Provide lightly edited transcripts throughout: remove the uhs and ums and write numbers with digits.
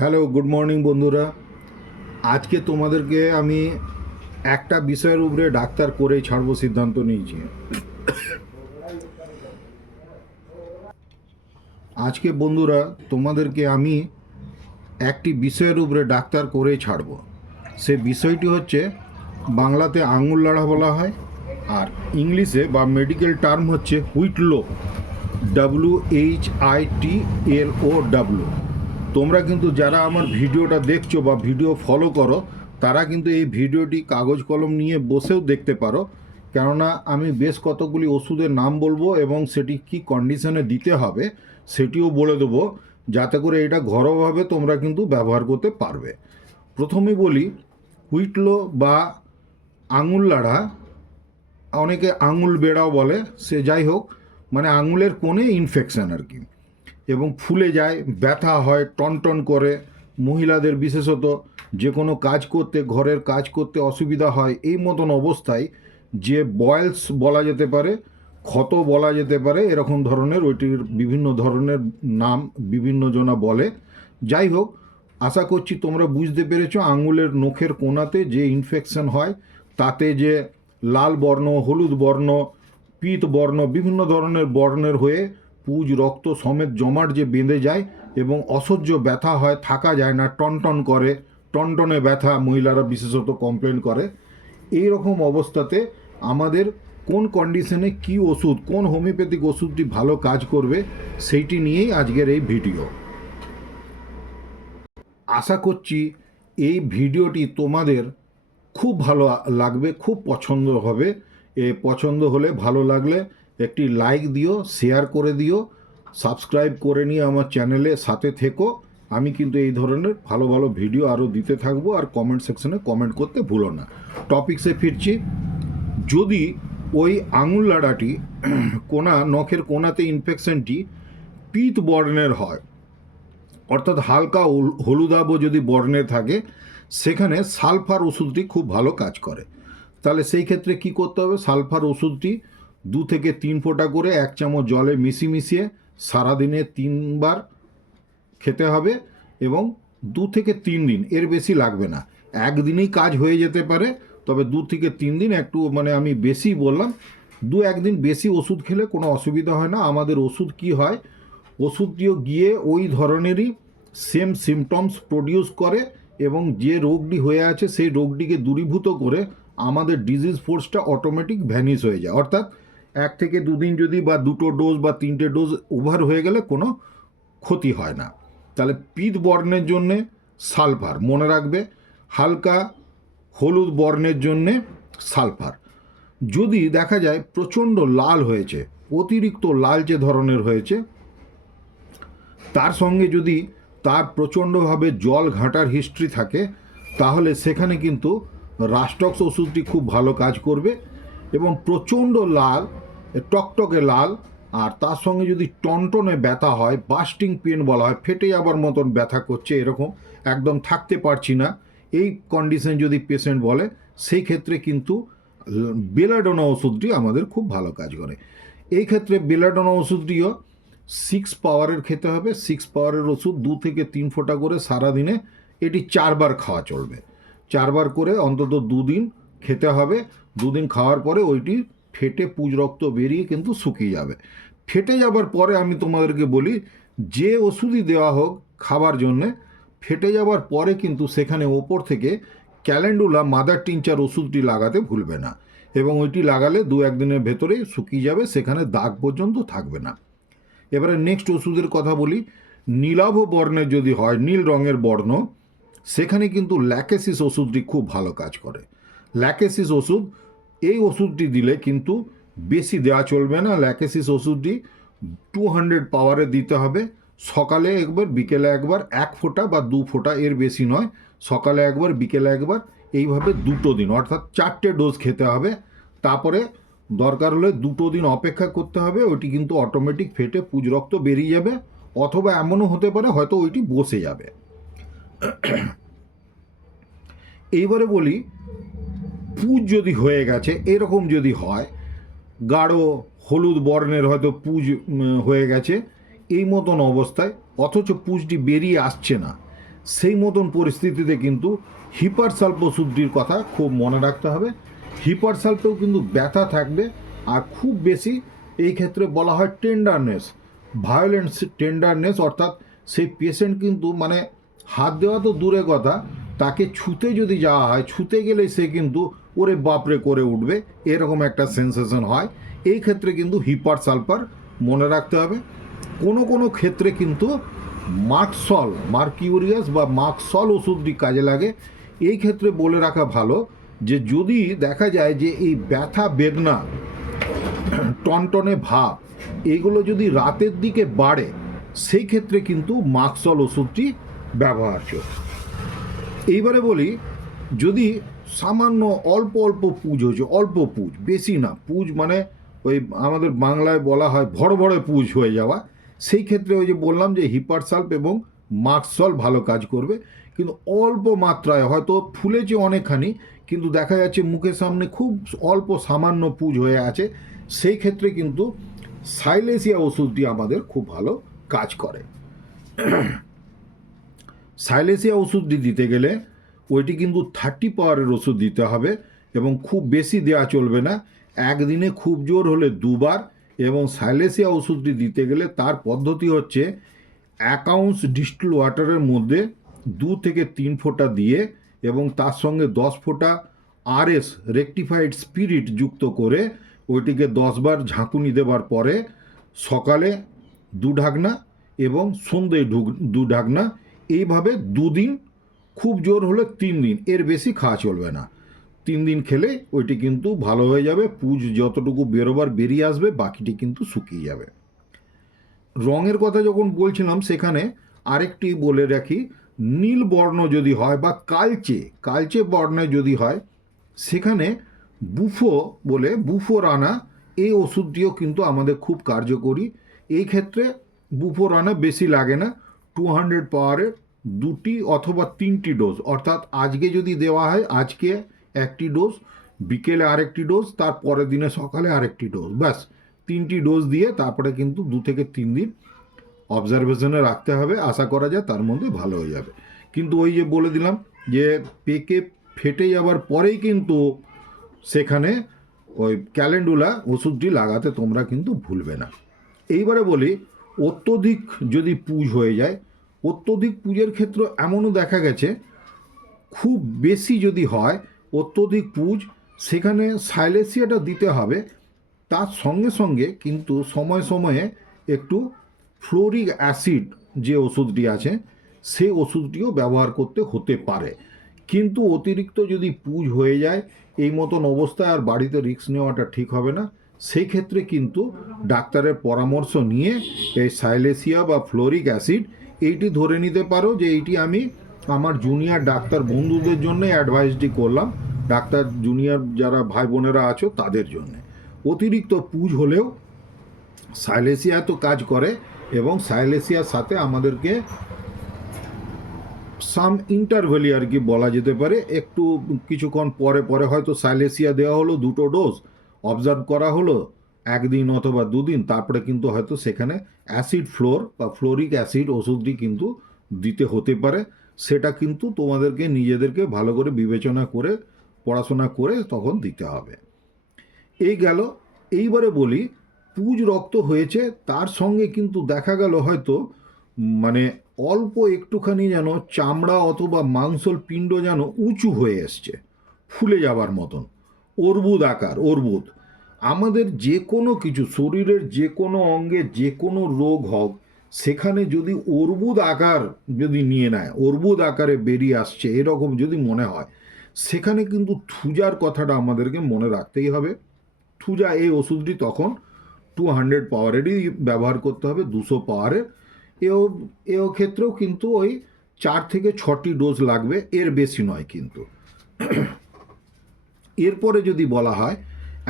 Hello, good morning বন্ধুরা। আজকে তোমাদেরকে আমি একটা বিষয়ের উপরে ডাক্তার করেই ছাড়বো সিদ্ধান্ত নিয়েছি। আজকে বন্ধুরা তোমাদেরকে আমি একটি বিষয়ের উপরে ডাক্তার করেই ছাড়বো। সে বিষয়টি হচ্ছে, বাংলাতে আঙুল লাড়া বলা হয়, আর ইংলিশে বা মেডিকেল টার্ম হচ্ছে হুইটলো, WHITLOW। তোমরা কিন্তু যারা আমার ভিডিওটা দেখছো বা ভিডিও ফলো করো, তারা কিন্তু এই ভিডিওটি কাগজ কলম নিয়ে বসেও দেখতে পারো, কেননা আমি বেশ কতগুলি ওষুধের নাম বলবো এবং সেটি কি কন্ডিশনে দিতে হবে সেটিও বলে দেবো, যাতে করে এটা ঘরোয়াভাবে তোমরা কিন্তু ব্যবহার করতে পারবে। প্রথমে বলি, হুইটলো বা আঙুল লাড়া, অনেকে আঙুল বেড়াও বলে, সে যাই হোক, মানে আঙুলের কোণে ইনফেকশন আর কি, এবং ফুলে যায়, ব্যথা হয়, টনটন করে। মহিলাদের বিশেষত যে কোনো কাজ করতে, ঘরের কাজ করতে অসুবিধা হয়। এই মতন অবস্থায় যে বয়েলস বলা যেতে পারে, ক্ষত বলা যেতে পারে, এরকম ধরনের, ওইটির বিভিন্ন ধরনের নাম বিভিন্ন জনা বলে। যাই হোক, আশা করছি তোমরা বুঝতে পেরেছো। আঙুলের নখের কোণাতে যে ইনফেকশন হয়, তাতে যে লাল বর্ণ, হলুদ বর্ণ, পিত বর্ণ, বিভিন্ন ধরনের বর্ণের হয়ে পুজ রক্ত সমেত জমাট যে বেঁধে যায় এবং অসহ্য ব্যথা হয়, থাকা যায় না, টনটন করে, টনটনে ব্যথা মহিলারা বিশেষত কমপ্লেন করে। এই রকম অবস্থাতে আমাদের কোন কন্ডিশনে কি ওষুধ, কোন হোমিওপ্যাথিক ওষুধটি ভালো কাজ করবে, সেইটি নিয়েই আজকের এই ভিডিও। আশা করছি এই ভিডিওটি তোমাদের খুব ভালো লাগবে, খুব পছন্দ হবে। পছন্দ হলে, ভালো লাগলে একটি লাইক দিও, শেয়ার করে দিও, সাবস্ক্রাইব করে নিয়ে আমার চ্যানেলে সাথে থেকো। আমি কিন্তু এই ধরনের ভালো ভালো ভিডিও আরও দিতে থাকবো, আর কমেন্ট সেকশনে কমেন্ট করতে ভুলো না। টপিকসে ফিরছি। যদি ওই আঙুল লাড়াটি কোনা, নখের কোনাতে ইনফেকশনটি পিত বর্ণের হয়, অর্থাৎ হালকা হলুদাভ যদি বর্ণে থাকে, সেখানে সালফার ওষুধটি খুব ভালো কাজ করে। তাহলে সেই ক্ষেত্রে কি করতে হবে? সালফার ওষুধটি 2 থেকে 3 ফোঁটা করে 1 চামচ জলে মিশিয়ে সারাদিনে 3 বার খেতে হবে, এবং 2 থেকে 3 দিন, এর বেশি লাগবে না। একদিনেই কাজ হয়ে যেতে পারে, তবে 2 থেকে 3 দিন, একটু মানে আমি বেশি বললাম, 1 দিন বেশি ওষুধ খেলে কোনো অসুবিধা হয় না। আমাদের ওষুধ কি হয়, ওষুধটিও গিয়ে ওই ধরনেরই সেম সিমটমস প্রডিউস করে, এবং যে রোগটি হয়ে আছে সেই রোগটিকে দূরীভূত করে আমাদের ডিজিজ ফোর্সটা অটোমেটিক ভ্যানিশ হয়ে যায়। অর্থাৎ 1 থেকে 2 দিন যদি, বা 2টো ডোজ বা 3টে ডোজ ওভার হয়ে গেলে কোনো ক্ষতি হয় না। তাহলে পিত বর্ণের জন্যে সালফার মনে রাখবে, হালকা হলুদ বর্ণের জন্যে সালফার। যদি দেখা যায় প্রচণ্ড লাল হয়েছে, অতিরিক্ত লালচে ধরনের হয়েছে, তার সঙ্গে যদি তার প্রচণ্ডভাবে জল ঘাঁটার হিস্ট্রি থাকে, তাহলে সেখানে কিন্তু রাস্টক্স ওষুধটি খুব ভালো কাজ করবে। এবং প্রচণ্ড লাল, টকটকে লাল, আর তার সঙ্গে যদি টনটনে ব্যথা হয়, বাস্টিং পেন বলা হয়, ফেটে যাবার মতন ব্যথা করছে, এরকম একদম থাকতে পারছি না, এই কন্ডিশন যদি পেশেন্ট বলে, সেই ক্ষেত্রে কিন্তু বেলাডোনা ওষুধটি আমাদের খুব ভালো কাজ করে। এই ক্ষেত্রে বেলাডোনা ওষুধটিও 6 পাওয়ারের খেতে হবে। 6 পাওয়ারের ওষুধ 2 থেকে 3 ফোঁটা করে সারাদিনে, এটি 4 বার খাওয়া চলবে। 4 বার করে অন্তত 2 দিন খেতে হবে। 2 দিন খাওয়ার পরে ওইটি ফেটে পুজ রক্ত বেরিয়ে কিন্তু শুকিয়ে যাবে। ফেটে যাবার পরে আমি তোমাদেরকে বলি, যে ওষুধই দেওয়া হোক খাবার জন্যে, ফেটে যাবার পরে কিন্তু সেখানে ওপর থেকে ক্যালেন্ডুলা মাদার টিনচার ওষুধটি লাগাতে ভুলবে না, এবং ওইটি লাগালে 2-1 দিনের ভেতরেই শুকিয়ে যাবে, সেখানে দাগ পর্যন্ত থাকবে না। এবারে নেক্সট ওষুধের কথা বলি। নীলাভ বর্ণের যদি হয়, নীল রঙের বর্ণ, সেখানে কিন্তু ল্যাকেসিস ওষুধটি খুব ভালো কাজ করে। ল্যাকেসিস ওষুধ, এই ওষুধটি দিলে কিন্তু বেশি দেওয়া চলবে না। ল্যাকেসিস ওষুধটি 200 পাওয়ারে দিতে হবে। সকালে একবার, বিকেলে একবার, 1 ফোঁটা বা 2 ফোঁটা, এর বেশি নয়। সকালে একবার, বিকেলে একবার, এইভাবে 2টো দিন, অর্থাৎ 4টে ডোজ খেতে হবে। তারপরে দরকার হলে 2টো দিন অপেক্ষা করতে হবে। ওইটি কিন্তু অটোমেটিক ফেটে পুজ রক্ত বেরিয়ে যাবে, অথবা এমনও হতে পারে হয়তো ওইটি বসে যাবে। এইবারে বলি, পুজ যদি হয়ে গেছে, এরকম যদি হয়, গাঢ় হলুদ বর্ণের হয়তো পুজ হয়ে গেছে, এই মতন অবস্থায়, অথচ পুজটি বেরিয়ে আসছে না, সেই মতন পরিস্থিতিতে কিন্তু হিপারসাল্প ওষুধটির কথা খুব মনে রাখতে হবে। হিপারসাল্পেও কিন্তু ব্যথা থাকবে, আর খুব বেশি এই ক্ষেত্রে বলা হয় টেন্ডারনেস, ভায়োলেন্স টেন্ডারনেস, অর্থাৎ সেই পেশেন্ট কিন্তু মানে হাত দেওয়া তো দূরে কথা, তাকে ছুতে যদি যাওয়া হয়, ছুতে গেলে সে কিন্তু ওরে বাপরে করে উঠবে, এরকম একটা সেন্সেশন হয়। এই ক্ষেত্রে কিন্তু হিপারসালফার মনে রাখতে হবে। কোনো কোনো ক্ষেত্রে কিন্তু মার্কসল, মার্কিউরিয়াস বা মার্কসল ওষুধটি কাজে লাগে। এই ক্ষেত্রে বলে রাখা ভালো যে যদি দেখা যায় যে এই ব্যথা বেদনা টনটনে ভাব এগুলো যদি রাতের দিকে বাড়ে, সেই ক্ষেত্রে কিন্তু মার্কসল ওষুধটি ব্যবহার্য। এইবারে বলি, যদি সামান্য অল্প অল্প পুজ হয়েছে, অল্প পুজ, বেশি না, পুজ মানে ওই আমাদের বাংলায় বলা হয় ভড় ভড়ে পুজ হয়ে যাওয়া, সেই ক্ষেত্রে ওই যে বললাম যে হিপারসাল্প এবং মার্কসল ভালো কাজ করবে। কিন্তু অল্প মাত্রায় হয়তো ফুলেছে অনেকখানি, কিন্তু দেখা যাচ্ছে মুখের সামনে খুব অল্প সামান্য পুজ হয়ে আছে, সেই ক্ষেত্রে কিন্তু সাইলেসিয়া ওষুধটি আমাদের খুব ভালো কাজ করে। সাইলেসিয়া ওষুধটি দিতে গেলে ওইটি কিন্তু 30 পাওয়ারের ওষুধ দিতে হবে, এবং খুব বেশি দেওয়া চলবে না, একদিনে খুব জোর হলে 2 বার। এবং সাইলেসিয়া ওষুধটি দিতে গেলে তার পদ্ধতি হচ্ছে 1 আউন্স ডিস্টিল ওয়াটারের মধ্যে 2 থেকে 3 ফোঁটা দিয়ে এবং তার সঙ্গে 10 ফোঁটা আরএস রেকটিফাইড স্পিরিট যুক্ত করে ওইটিকে 10 বার ঝাঁকুনি দেবার পরে সকালে 2 ঢাকনা এবং সন্ধ্যেয় 2 ঢাকনা, এইভাবে 2 দিন, খুব জোর হলে 3 দিন, এর বেশি খাওয়া চলবে না। 3 দিন খেলে ওইটি কিন্তু ভালো হয়ে যাবে, পুজ যতটুকু বেরোবার বেরিয়ে আসবে, বাকিটি কিন্তু শুকিয়ে যাবে। রঙের কথা যখন বলছিলাম, সেখানে আরেকটি বলে রাখি, নীল বর্ণ যদি হয় বা কালচে কালচে বর্ণে যদি হয়, সেখানে বুফো বলে বুফোরানা, এই ওষুধটিও কিন্তু আমাদের খুব কার্যকরী। এই ক্ষেত্রে বুফোরানা বেশি লাগে না, 200 পাওয়ারের 2টি অথবা 3টি ডোজ, অর্থাৎ আজকে যদি দেওয়া হয় আজকে একটি ডোজ, বিকেলে আরেকটি ডোজ, তার পরের দিনে সকালে আরেকটি ডোজ, ব্যাস 3টি ডোজ দিয়ে তারপরে কিন্তু 2 থেকে 3 দিন অবজারভেশনে রাখতে হবে। আশা করা যায় তার মধ্যে ভালো হয়ে যাবে। কিন্তু ওই যে বলে দিলাম যে পেকে ফেটে যাবার পরেই কিন্তু সেখানে ওই ক্যালেন্ডুলা ওষুধটি লাগাতে তোমরা কিন্তু ভুলবে না। এইবারে বলি, অত্যধিক যদি পুজ হয়ে যায়, অত্যধিক পুজের ক্ষেত্রে এমনও দেখা গেছে, খুব বেশি যদি হয় অত্যধিক পুজ, সেখানে সাইলেসিয়াটা দিতে হবে, তার সঙ্গে সঙ্গে কিন্তু সময়ে সময়ে একটু ফ্লোরিক অ্যাসিড যে ওষুধটি আছে সেই ওষুধটিও ব্যবহার করতে হতে পারে। কিন্তু অতিরিক্ত যদি পুজ হয়ে যায় এই মতন অবস্থায় আর বাড়িতে রিস্ক নেওয়াটা ঠিক হবে না। সেই ক্ষেত্রে কিন্তু ডাক্তারের পরামর্শ নিয়ে এই সাইলেসিয়া বা ফ্লোরিক অ্যাসিড এইটি ধরে নিতে পারো যে এইটি আমি আমার জুনিয়র ডাক্তার বন্ধুদের জন্য অ্যাডভাইসটি করলাম, ডাক্তার জুনিয়র যারা ভাই বোনেরা আছো তাদের জন্যে। অতিরিক্ত পুজ হলেও সাইলেসিয়া তো কাজ করে, এবং সাইলেসিয়ার সাথে আমাদেরকে সাম ইন্টারভ্যালি আর কি বলা যেতে পারে, একটু কিছুক্ষণ পরে পরে হয়তো সাইলেসিয়া দেওয়া হলো 2টো ডোজ, অবজার্ভ করা হলো 1 দিন অথবা 2 দিন, তারপরে কিন্তু হয়তো সেখানে অ্যাসিড ফ্লোর বা ফ্লোরিক অ্যাসিড ওষুধটি কিন্তু দিতে হতে পারে। সেটা কিন্তু তোমাদেরকে নিজেদেরকে ভালো করে বিবেচনা করে পড়াশোনা করে তখন দিতে হবে। এই গেল। এইবারে বলি, পুজ রক্ত হয়েছে, তার সঙ্গে কিন্তু দেখা গেল হয়তো মানে অল্প একটুখানি যেন চামড়া অথবা মাংসল পিণ্ড যেন উঁচু হয়ে এসছে, ফুলে যাবার মতন, অর্বুদ আকার, অর্বুদ। আমাদের যে কোনো কিছু, শরীরের যে কোনো অঙ্গে যে কোনো রোগ হোক, সেখানে যদি অর্বুদ আকার যদি নিয়ে নেয়, অর্বুদ আকারে বেরিয়ে আসছে এরকম যদি মনে হয়, সেখানে কিন্তু থুজার কথাটা আমাদেরকে মনে রাখতেই হবে। থুজা এই ওষুধটি তখন 200 পাওয়ারেরই ব্যবহার করতে হবে, 200 পাওয়ারের। এও ক্ষেত্রেও কিন্তু ওই 4 থেকে 6টি ডোজ লাগবে, এর বেশি নয় কিন্তু। এরপরে যদি বলা হয়,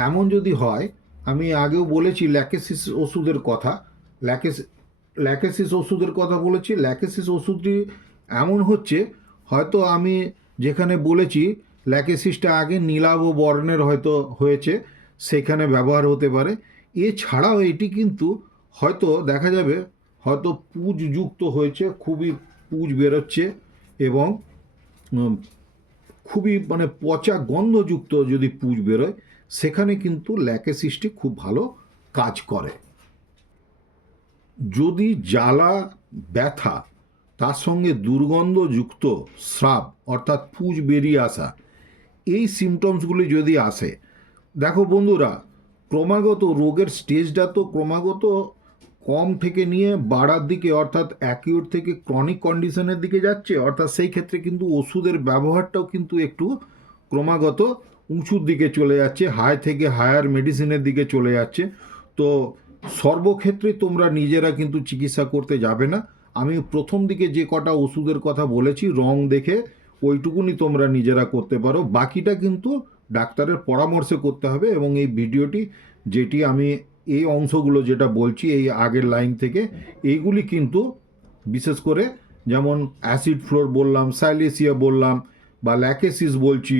এমন যদি হয়, আমি আগেও বলেছি ল্যাকেসিস ওষুধের কথা, ল্যাকেসিস ওষুধের কথা বলেছি। ল্যাকেসিস ওষুধটি এমন হচ্ছে, হয়তো আমি যেখানে বলেছি ল্যাকেসিসটা আগে নীলাভ বর্ণের হয়তো হয়েছে, সেখানে ব্যবহার হতে পারে। এছাড়াও এটি কিন্তু হয়তো দেখা যাবে হয়তো পুজ যুক্ত হয়েছে, খুবই পুজ বেরোচ্ছে, এবং খুবই মানে পচা গন্ধযুক্ত যদি পুঁজ বেরোয় সেখানে কিন্তু ল্যাকেসিসটি খুব ভালো কাজ করে। যদি জ্বালা, ব্যথা, তার সঙ্গে দুর্গন্ধযুক্ত স্রাব অর্থাৎ পুঁজ বেরিয়ে আসা, এই সিমটমসগুলি যদি আসে, দেখো বন্ধুরা, ক্রমাগত রোগের স্টেজটা তো ক্রমাগত কম থেকে নিয়ে বাড়ার দিকে অর্থাৎ অ্যাকিউট থেকে ক্রনিক কন্ডিশনের দিকে যাচ্ছে, অর্থাৎ সেই ক্ষেত্রে কিন্তু ওষুধের ব্যবহারটাও কিন্তু একটু ক্রমাগত উঁচুর দিকে চলে যাচ্ছে, হাই থেকে হায়ার মেডিসিনের দিকে চলে যাচ্ছে। তো সর্বক্ষেত্রে তোমরা নিজেরা কিন্তু চিকিৎসা করতে যাবে না। আমি প্রথম দিকে যে কটা ওষুধের কথা বলেছি রং দেখে ওইটুকুনি তোমরা নিজেরা করতে পারো, বাকিটা কিন্তু ডাক্তারের পরামর্শে করতে হবে। এবং এই ভিডিওটি যেটি আমি এই অংশগুলো যেটা বলছি এই আগের লাইন থেকে, এইগুলি কিন্তু বিশেষ করে যেমন অ্যাসিড ফ্লোর বললাম, সাইলেসিয়া বললাম বা ল্যাকেসিস বলছি,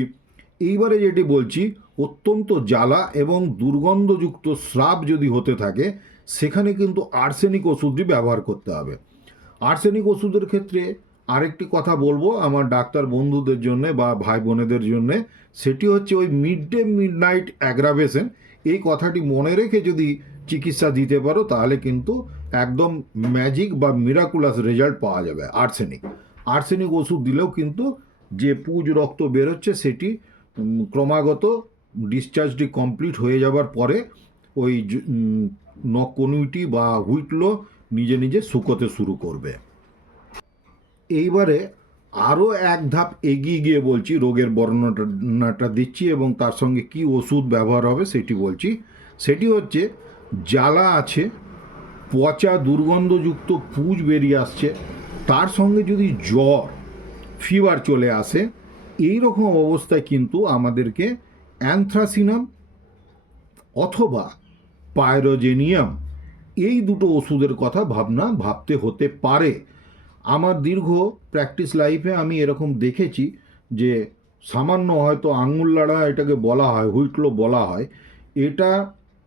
এইবারে যেটি বলছি অত্যন্ত জ্বালা এবং দুর্গন্ধযুক্ত স্রাব যদি হতে থাকে সেখানে কিন্তু আর্সেনিক ওষুধটি ব্যবহার করতে হবে। আর্সেনিক ওষুধের ক্ষেত্রে আরেকটি কথা বলবো আমার ডাক্তার বন্ধুদের জন্যে বা ভাই বোনেদের জন্যে, সেটি হচ্ছে ওই মিড ডে মিডনাইট অ্যাগ্রাভেশন, এই কথাটি মনে রেখে যদি চিকিৎসা দিতে পারো তাহলে কিন্তু একদম ম্যাজিক বা মিরাকুলাস রেজাল্ট পাওয়া যাবে। আর্সেনিক ওষুধ দিলেও কিন্তু যে পুঁজ রক্ত বেরোচ্ছে সেটি ক্রমাগত ডিসচার্জটি কমপ্লিট হয়ে যাবার পরে ওই নখ কনুইটি বা হুইটলো নিজে নিজে শুকোতে শুরু করবে। এইবারে আরও এক ধাপ এগিয়ে গিয়ে বলছি, রোগের বর্ণনাটা দিচ্ছি এবং তার সঙ্গে কি ওষুধ ব্যবহার হবে সেটি বলছি। সেটি হচ্ছে জ্বালা আছে, পচা দুর্গন্ধযুক্ত পুঁজ বেরিয়ে আসছে, তার সঙ্গে যদি জ্বর, ফিভার চলে আসে, এই রকম অবস্থায় কিন্তু আমাদেরকে অ্যানথ্রাসিনাম অথবা পাইরোজেনিয়াম এই দুটো ওষুধের কথা ভাবতে হতে পারে। আমার দীর্ঘ প্র্যাকটিস লাইফে আমি এরকম দেখেছি যে সামান্য হয়তো আঙুল লাড়া, এটাকে বলা হয় হুইটলো বলা হয়, এটা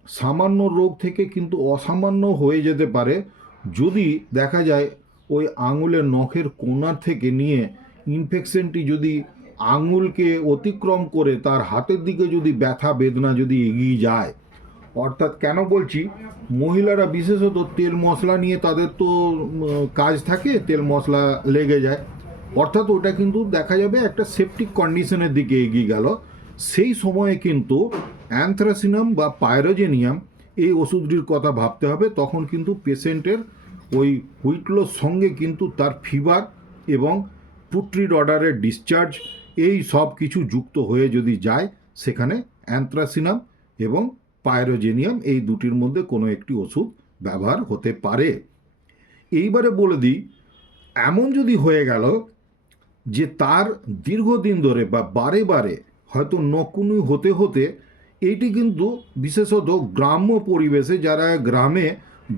সামান্য রোগ থেকে কিন্তু অসামান্য হয়ে যেতে পারে যদি দেখা যায় ওই আঙুলের নখের কোণা থেকে নিয়ে ইনফেকশনটি যদি আঙুলকে অতিক্রম করে তার হাতের দিকে যদি ব্যথা বেদনা যদি এগিয়ে যায়। অর্থাৎ কেন বলছি, মহিলারা বিশেষত তেল মশলা নিয়ে তাদের তো কাজ থাকে, তেল মশলা লেগে যায়, অর্থাৎ ওটা কিন্তু দেখা যাবে একটা সেপটিক কন্ডিশনের দিকে এগিয়ে গেল। সেই সময়ে কিন্তু অ্যানথ্রাসিনাম বা পাইরোজেনিয়াম এই ওষুধটির কথা ভাবতে হবে। তখন কিন্তু পেশেন্টের ওই হুইটলোর সঙ্গে কিন্তু তার ফিভার এবং পুট্রিড অর্ডারের ডিসচার্জ এই সব কিছু যুক্ত হয়ে যদি যায় সেখানে অ্যানথ্রাসিনাম এবং পাইরোজেনিয়াম এই দুটির মধ্যে কোনো একটি ওষুধ ব্যবহার হতে পারে। এইবারে বলে দিই, এমন যদি হয়ে গেল যে তার দীর্ঘদিন ধরে বা বারে বারে হয়তো নকুনি হতে হতে, এইটি কিন্তু বিশেষত গ্রাম্য পরিবেশে যারা গ্রামে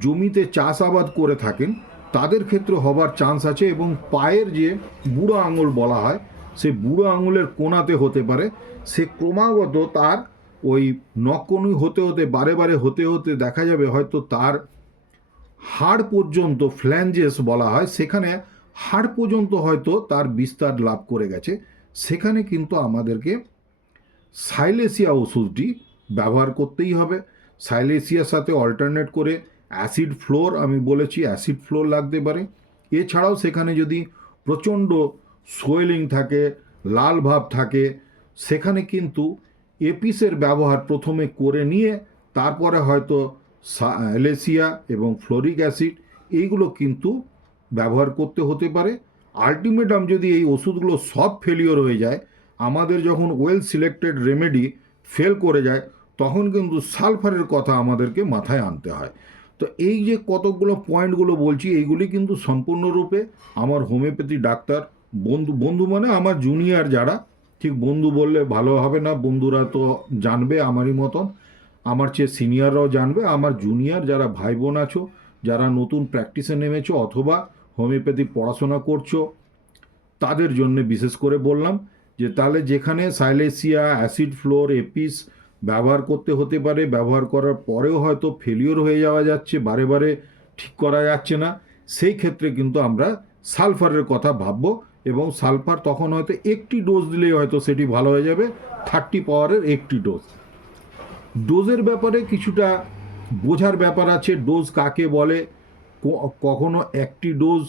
জমিতে চাষাবাদ করে থাকেন তাদের ক্ষেত্রে হবার চান্স আছে, এবং পায়ের যে বুড়ো আঙুল বলা হয় সে বুড়ো আঙুলের কোণাতে হতে পারে। সে ক্রমাগত তার ওই নকুনি হতে হতে বারে বারে হতে হতে দেখা যাবে হয়তো তার হাড় পর্যন্ত, ফ্ল্যাঞ্জেস বলা হয়, সেখানে হাড় পর্যন্ত হয়তো তার বিস্তার লাভ করে গেছে। সেখানে কিন্তু আমাদেরকে সাইলেসিয়া ওষুধটি ব্যবহার করতেই হবে। সাইলেসিয়ার সাথে অল্টারনেট করে অ্যাসিড ফ্লোর, আমি বলেছি অ্যাসিড ফ্লোর লাগতে পারে। এছাড়াও সেখানে যদি প্রচণ্ড সোয়েলিং থাকে, লাল ভাব থাকে, সেখানে কিন্তু এপিসের ব্যবহার প্রথমে করে নিয়ে তারপরে হয়তো সাইলেসিয়া এবং ফ্লোরিক অ্যাসিড এইগুলো কিন্তু ব্যবহার করতে হতে পারে। আলটিমেটাম যদি এই ওষুধগুলো সব ফেলিওর হয়ে যায়, আমাদের যখন ওয়েল সিলেক্টেড রেমেডি ফেল করে যায়, তখন কিন্তু সালফারের কথা আমাদেরকে মাথায় আনতে হয়। তো এই যে কতকগুলো পয়েন্টগুলো বলছি, এইগুলি কিন্তু সম্পূর্ণরূপে আমার হোমিওপ্যাথি ডাক্তার বন্ধু মানে আমার জুনিয়র যারা, ঠিক বন্ধু বললে ভালো হবে না, বন্ধুরা তো জানবে আমারই মতন, আমার চেয়ে সিনিয়ররাও জানবে, আমার জুনিয়র যারা ভাই বোন আছো, যারা নতুন প্র্যাকটিসে নেমেছো অথবা হোমিওপ্যাথি পড়াশোনা করছো, তাদের জন্য বিশেষ করে বললাম যে তাহলে যেখানে সাইলেসিয়া, অ্যাসিড ফ্লোর, এপিস ব্যবহার করতে হতে পারে, ব্যবহার করার পরেও হয়তো ফেলিওর হয়ে যাওয়া যাচ্ছে, বারে বারে ঠিক করা যাচ্ছে না, সেই ক্ষেত্রে কিন্তু আমরা সালফারের কথা ভাববো। এবং সালফার তখন হয়তো একটি ডোজ দিলেই হয়তো সেটি ভালো হয়ে যাবে, 30 পাওয়ারের একটি ডোজ। ডোজের ব্যাপারে কিছুটা বোঝার ব্যাপার আছে, ডোজ কাকে বলে, কখনো একটি ডোজ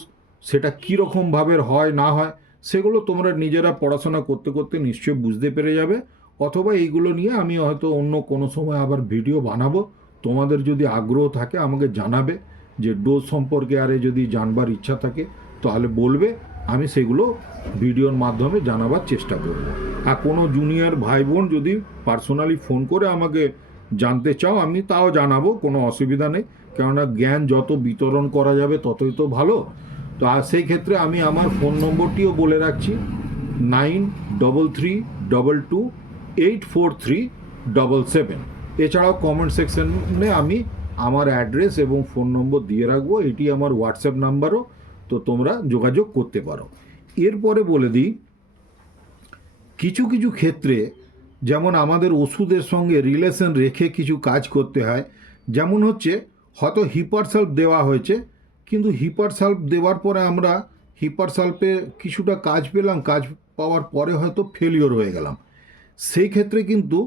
সেটা কীরকমভাবে হয় না হয় সেগুলো তোমরা নিজেরা পড়াশোনা করতে করতে নিশ্চয়ই বুঝতে পেরে যাবে, অথবা এইগুলো নিয়ে আমি হয়তো অন্য কোনো সময় আবার ভিডিও বানাবো। তোমাদের যদি আগ্রহ থাকে আমাকে জানাবে, যে ডোজ সম্পর্কে আরে যদি জানবার ইচ্ছা থাকে তাহলে বলবে, আমি সেগুলো ভিডিওর মাধ্যমে জানাবার চেষ্টা করব। আর কোনো জুনিয়র ভাই বোন যদি পার্সোনালি ফোন করে আমাকে জানতে চাও আমি তাও জানাবো, কোনো অসুবিধা নেই, কেননা জ্ঞান যত বিতরণ করা যাবে ততই তো ভালো। তো আর সেই ক্ষেত্রে আমি আমার ফোন নম্বরটিও বলে রাখছি, 9322843777। এছাড়াও কমেন্ট সেকশনে আমি আমার অ্যাড্রেস এবং ফোন নম্বর দিয়ে রাখবো, এটি আমার হোয়াটসঅ্যাপ নাম্বারও, তো তোমরা যোগাযোগ করতে পারো। এরপরে বলে দিই, কিছু কিছু ক্ষেত্রে যেমন আমাদের ওষুধের সঙ্গে রিলেশন রেখে কিছু কাজ করতে হয়। যেমন হচ্ছে হয়তো হিপার সালফ দেওয়া হয়েছে, কিন্তু হিপার সালফ দেওয়ার পরে আমরা হিপার সালফে কিছুটা কাজ পেলাম, কাজ পাওয়ার পরে হয়তো ফেলিওর হয়ে গেলাম। সেই ক্ষেত্রে কিন্তু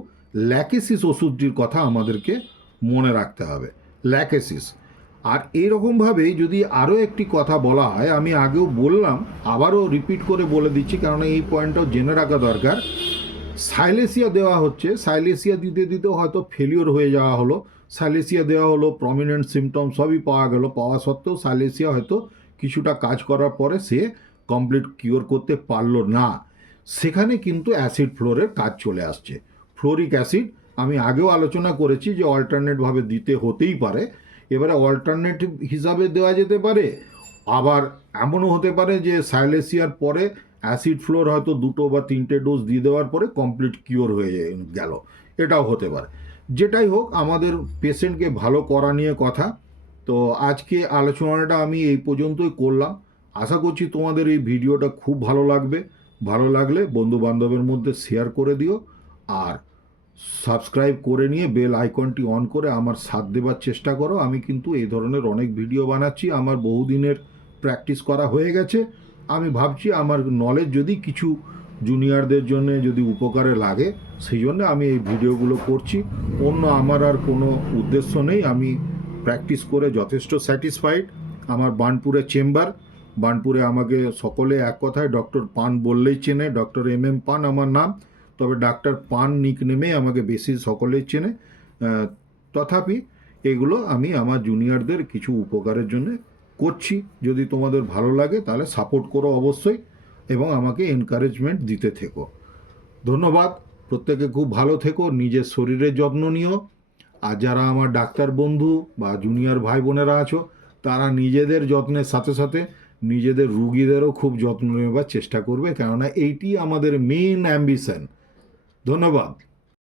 ল্যাকেসিস ওষুধটির কথা আমাদেরকে মনে রাখতে হবে, ল্যাকেসিস। আর এইরকমভাবেই যদি আরও একটি কথা বলা হয়, আমি আগেও বললাম, আবারও রিপিট করে বলে দিচ্ছি, কারণ এই পয়েন্টটাও জেনে রাখা দরকার। সাইলেসিয়া দেওয়া হচ্ছে, সাইলেসিয়া দিতে দিতে হয়তো ফেলিওর হয়ে যাওয়া হলো, সাইলেসিয়া দেওয়া হলো, প্রমিনেন্ট সিমটম সবই পাওয়া গেল, পাওয়া সত্ত্বেও সাইলেসিয়া হয়তো কিছুটা কাজ করার পরে সে কমপ্লিট কিওর করতে পারলো না, সেখানে কিন্তু অ্যাসিড ফ্লোরের কাজ চলে আসছে। ফ্লোরিক অ্যাসিড আমি আগেও আলোচনা করেছি যে অল্টারনেটভাবে দিতে হতেই পারে। এবারে অল্টারনেটিভ হিসাবে দেওয়া যেতে পারে, আবার এমনও হতে পারে যে সাইলেসিয়ার পরে অ্যাসিড ফ্লোর হয়তো 2 বা 3টে ডোজ দিয়ে দেওয়ার পরে কমপ্লিট কিওর হয়ে গেল, এটাও হতে পারে। যেটাই হোক, আমাদের পেশেন্টকে ভালো করা নিয়ে কথা। তো আজকে আলোচনাটা আমি এই পর্যন্তই করলাম। আশা করছি তোমাদের এই ভিডিওটা খুব ভালো লাগবে। ভালো লাগলে বন্ধু বান্ধবের মধ্যে শেয়ার করে দিও, আর সাবস্ক্রাইব করে নিয়ে বেল আইকনটি অন করে আমার সাথ দেবার চেষ্টা করো। আমি কিন্তু এই ধরনের অনেক ভিডিও বানাচ্ছি, আমার বহুদিনের প্র্যাকটিস করা হয়ে গেছে। আমি ভাবছি আমার নলেজ যদি কিছু জুনিয়রদের জন্য যদি উপকারে লাগে, সেই জন্য আমি এই ভিডিওগুলো করছি। অন্য আমার আর কোনো উদ্দেশ্য নেই। আমি প্র্যাকটিস করে যথেষ্ট স্যাটিসফাইড। আমার বার্নপুরের চেম্বার, বার্নপুরে আমাকে সকলে এক কথায় ডক্টর পান বললেই চেনে, ডক্টর MM পান আমার নাম, তবে ডাক্তার পান নিকনেমে আমাকে বেশি সকলেই চেনে। তথাপি এগুলো আমি আমার জুনিয়রদের কিছু উপকারের জন্য করছি। যদি তোমাদের ভালো লাগে তাহলে সাপোর্ট করো অবশ্যই, এবং আমাকে এনকারেজমেন্ট দিতে থেকো। ধন্যবাদ। প্রত্যেকে খুব ভালো থেকো, নিজের শরীরের যত্ন নিও। আর যারা আমার ডাক্তার বন্ধু বা জুনিয়র ভাই বোনেরা আছো, তারা নিজেদের যত্নের সাথে সাথে নিজেদের রুগীদেরও খুব যত্ন নেবার চেষ্টা করবে, কেননা এইটি আমাদের মেইন অ্যাম্বিশন। ধন্যবাদ।